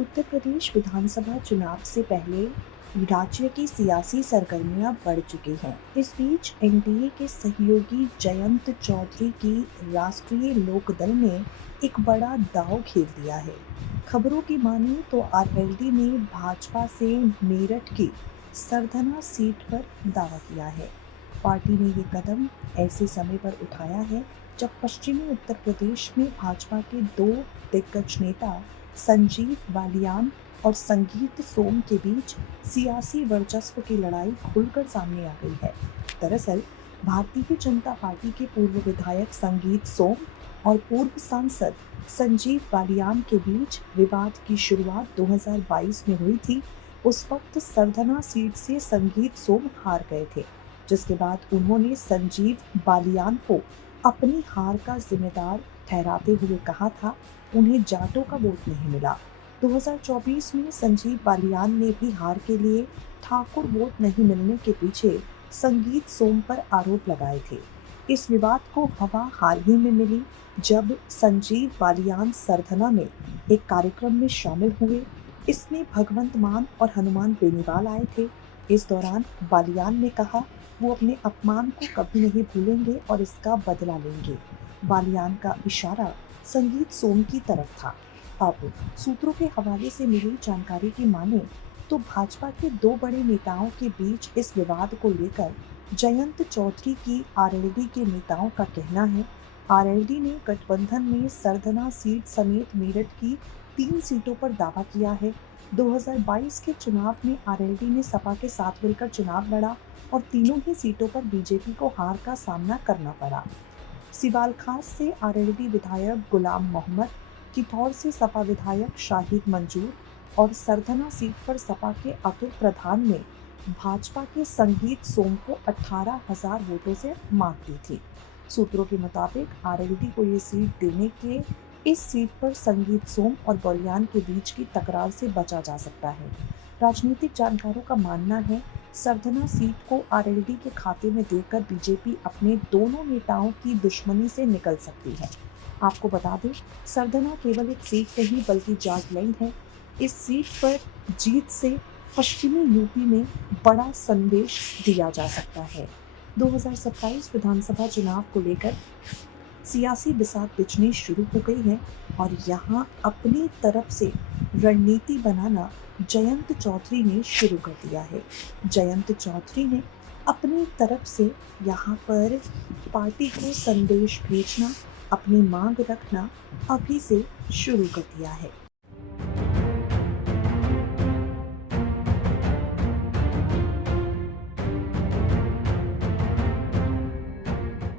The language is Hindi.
उत्तर प्रदेश विधानसभा चुनाव से पहले राज्य की सियासी सरगर्मियां बढ़ चुकी हैं। इस बीच एनडीए के सहयोगी जयंत चौधरी की राष्ट्रीय लोकदल ने एक बड़ा दांव खेल दिया है। खबरों की माने तो आरएलडी ने भाजपा से मेरठ की सरधना सीट पर दावा किया है। पार्टी ने ये कदम ऐसे समय पर उठाया है जब पश्चिमी उत्तर प्रदेश में भाजपा के दो दिग्गज नेता संजीव बालियान और संगीत सोम के बीच सियासी वर्चस्व की लड़ाई खुलकर सामने आ गई है। दरअसल भारतीय जनता पार्टी के पूर्व विधायक संगीत सोम और पूर्व सांसद संजीव बालियान के बीच विवाद की शुरुआत 2022 में हुई थी। उस वक्त सरधना सीट से संगीत सोम हार गए थे, जिसके बाद उन्होंने संजीव बालियान को अपनी हार का जिम्मेदार ठहराते हुए कहा था उन्हें जाटों का वोट नहीं मिला। 2024 में संजीव बालियान ने भी हार के लिए ठाकुर वोट नहीं मिलने के पीछे संगीत सोम पर आरोप लगाए थे। इस विवाद को हवा हाल ही में मिली जब संजीव बालियान सरधना में एक कार्यक्रम में शामिल हुए। इसमें भगवंत मान और हनुमान बेनीवाल आए थे। इस दौरान बालियान ने कहा वो अपने अपमान को कभी नहीं भूलेंगे और इसका बदला लेंगे। बालियान का इशारा संगीत सोम की तरफ था। अब सूत्रों के हवाले से मिली जानकारी की माने तो भाजपा के दो बड़े नेताओं के बीच इस विवाद को लेकर जयंत चौधरी की आरएलडी के नेताओं का कहना है आरएलडी ने गठबंधन में सरधना सीट समेत मेरठ की 3 सीटों पर दावा किया है। 2022 के चुनाव में आरएलडी ने सपा के साथ मिलकर चुनाव लड़ा और तीनों ही सीटों पर बीजेपी को हार का सामना करना पड़ा। सिवालखास से आरएलडी विधायक गुलाम मोहम्मद, किथौर से सपा विधायक शाहिद मंजूर और सरधना सीट पर सपा के अतुल प्रधान ने भाजपा के संगीत सोम को 18,000 वोटों से मात दी थी। सूत्रों के मुताबिक आरएलडी को ये सीट देने के इस सीट पर संगीत सोम और बालियान के बीच की तकरार से बचा जा सकता है। राजनीतिक जानकारों का मानना है सरधना सीट को आरएलडी के खाते में देकर बीजेपी अपने दोनों नेताओं की दुश्मनी से निकल सकती है। आपको बता दें, सरधना केवल एक सीट नहीं बल्कि जागलैंड है। इस सीट पर जीत से पश्चिमी यूपी में बड़ा संदेश दिया जा सकता है। 2027 विधानसभा चुनाव को लेकर सियासी बिसात बिछनी शुरू हो गई है और यहाँ अपनी तरफ से रणनीति बनाना जयंत चौधरी ने शुरू कर दिया है। जयंत चौधरी ने अपनी तरफ से यहाँ पर पार्टी को संदेश भेजना, अपनी मांग रखना अभी से शुरू कर दिया है।